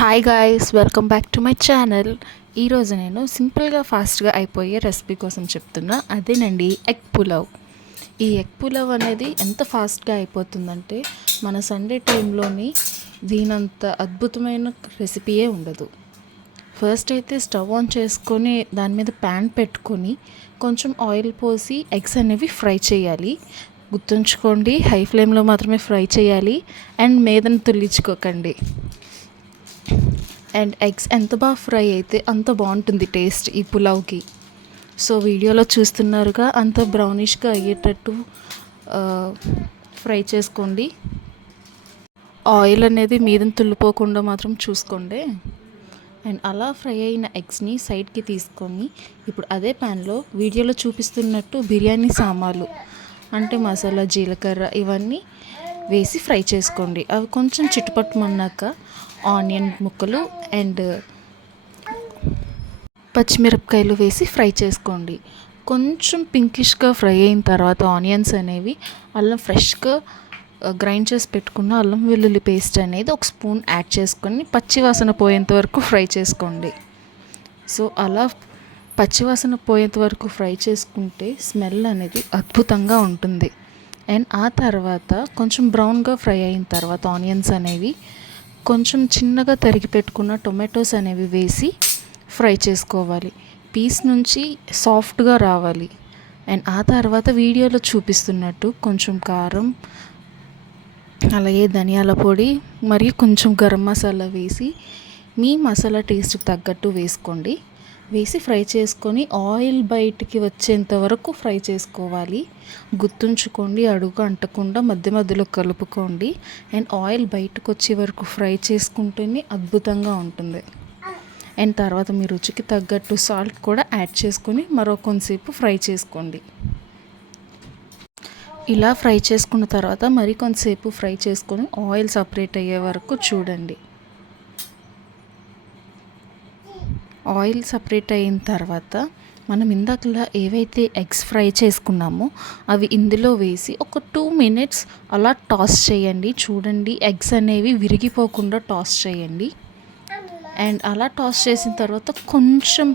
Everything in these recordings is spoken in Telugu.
Hi guys, welcome back to my channel. ఈరోజు నేను సింపుల్గా ఫాస్ట్గా అయిపోయే రెసిపీ కోసం చెప్తున్నా. అదేనండి ఎగ్ పులావ్. ఈ ఎగ్ పులావ్ అనేది ఎంత ఫాస్ట్గా అయిపోతుందంటే మన సండే టైంలోని దీనంత అద్భుతమైన రెసిపీయే ఉండదు. ఫస్ట్ అయితే స్టవ్ ఆన్ చేసుకొని దాని మీద ప్యాన్ పెట్టుకొని కొంచెం ఆయిల్ పోసి ఎగ్స్ అనేవి ఫ్రై చేయాలి. గుర్తుంచుకోండి, హై ఫ్లేమ్లో మాత్రమే ఫ్రై చేయాలి అండ్ మీదన తుల్లించుకోకండి. అండ్ ఎగ్స్ ఎంత బాగా ఫ్రై అయితే అంత బాగుంటుంది టేస్ట్ ఈ పులావ్కి. సో వీడియోలో చూస్తున్నారుగా, అంత బ్రౌనిష్గా అయ్యేటట్టు ఫ్రై చేసుకోండి. ఆయిల్ అనేది మీదని తుల్లిపోకుండా మాత్రం చూసుకోండి. అండ్ అలా ఫ్రై అయిన ఎగ్స్ని సైడ్కి తీసుకొని ఇప్పుడు అదే ప్యాన్లో వీడియోలో చూపిస్తున్నట్టు బిర్యానీ సామాన్లు అంటే మసాలా, జీలకర్ర ఇవన్నీ వేసి ఫ్రై చేసుకోండి. అవి కొంచెం చిట్టుపట్టుమన్నాక ఆనియన్ ముక్కలు అండ్ పచ్చిమిరపకాయలు వేసి ఫ్రై చేసుకోండి. కొంచెం పింకిష్గా ఫ్రై అయిన తర్వాత ఆనియన్స్ అనేవి అల్లం ఫ్రెష్గా గ్రైండ్ చేసి పెట్టుకున్న అల్లం వెల్లుల్లి పేస్ట్ అనేది ఒక స్పూన్ యాడ్ చేసుకొని పచ్చివాసన పోయేంత వరకు ఫ్రై చేసుకోండి. సో అలా పచ్చివాసన పోయేంత వరకు ఫ్రై చేసుకుంటే స్మెల్ అనేది అద్భుతంగా ఉంటుంది. అండ్ ఆ తర్వాత కొంచెం బ్రౌన్గా ఫ్రై అయిన తర్వాత ఆనియన్స్ అనేవి కొంచెం చిన్నగా తరిగి పెట్టుకున్న టొమాటోస్ అనేవి వేసి ఫ్రై చేసుకోవాలి. పీస్ నుంచి సాఫ్ట్గా రావాలి. అండ్ ఆ తర్వాత వీడియోలో చూపిస్తున్నట్టు కొంచెం కారం, అలాగే ధనియాల పొడి మరియు కొంచెం గరం మసాలా వేసి మీ మసాలా టేస్ట్కి తగ్గట్టు వేసుకోండి. వేసి ఫ్రై చేసుకొని ఆయిల్ బయటికి వచ్చేంత వరకు ఫ్రై చేసుకోవాలి. గుర్తుంచుకోండి, అడుగు అంటకుండా మధ్య మధ్యలో కలుపుకోండి. అండ్ ఆయిల్ బయటకు వచ్చే వరకు ఫ్రై చేసుకుంటేనే అద్భుతంగా ఉంటుంది. అండ్ తర్వాత మీ రుచికి తగ్గట్టు సాల్ట్ కూడా యాడ్ చేసుకొని మరో కొంతసేపు ఫ్రై చేసుకోండి. ఇలా ఫ్రై చేసుకున్న తర్వాత మరి కొంతసేపు ఫ్రై చేసుకొని ఆయిల్ సపరేట్ అయ్యే వరకు చూడండి. ఆయిల్ సపరేట్ అయిన తర్వాత మనం ఇందాకలా ఏవైతే ఎగ్స్ ఫ్రై చేసుకున్నామో అవి ఇందులో వేసి ఒక 2 minutes అలా టాస్ చేయండి. చూడండి, ఎగ్స్ అనేవి విరిగిపోకుండా టాస్ చేయండి. అండ్ అలా టాస్ చేసిన తర్వాత కొంచెం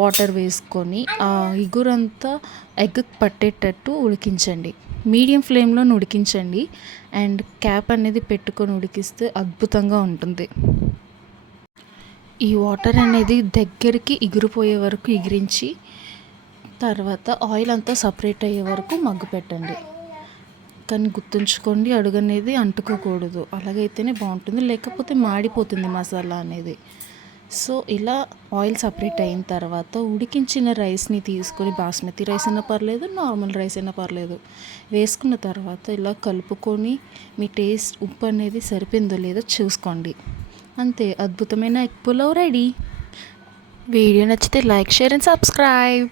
వాటర్ వేసుకొని ఆ ఇగురంతా ఎగ్ పట్టేటట్టు ఉడికించండి. మీడియం ఫ్లేమ్లో ఉడికించండి. అండ్ క్యాప్ అనేది పెట్టుకొని ఉడికిస్తే అద్భుతంగా ఉంటుంది. ఈ వాటర్ అనేది దగ్గరికి ఎగిరిపోయే వరకు ఎగిరించి తర్వాత ఆయిల్ అంతా సపరేట్ అయ్యే వరకు మగ్గు పెట్టండి. కానీ గుర్తుంచుకోండి, అడుగు అనేది అంటుకోకూడదు. అలాగైతేనే బాగుంటుంది, లేకపోతే మాడిపోతుంది మసాలా అనేది. సో ఇలా ఆయిల్ సపరేట్ అయిన తర్వాత ఉడికించిన రైస్ని తీసుకొని, బాస్మతి రైస్ అయినా పర్లేదు, నార్మల్ రైస్ అయినా పర్లేదు, వేసుకున్న తర్వాత ఇలా కలుపుకొని మీ టేస్ట్ ఉప్పు అనేది సరిపోయిందో లేదో చూసుకోండి. అంతే, అద్భుతమైన ఎగ్ పులావ్ రెడీ. వీడియో నచ్చితే లైక్, షేర్ అండ్ సబ్స్క్రైబ్.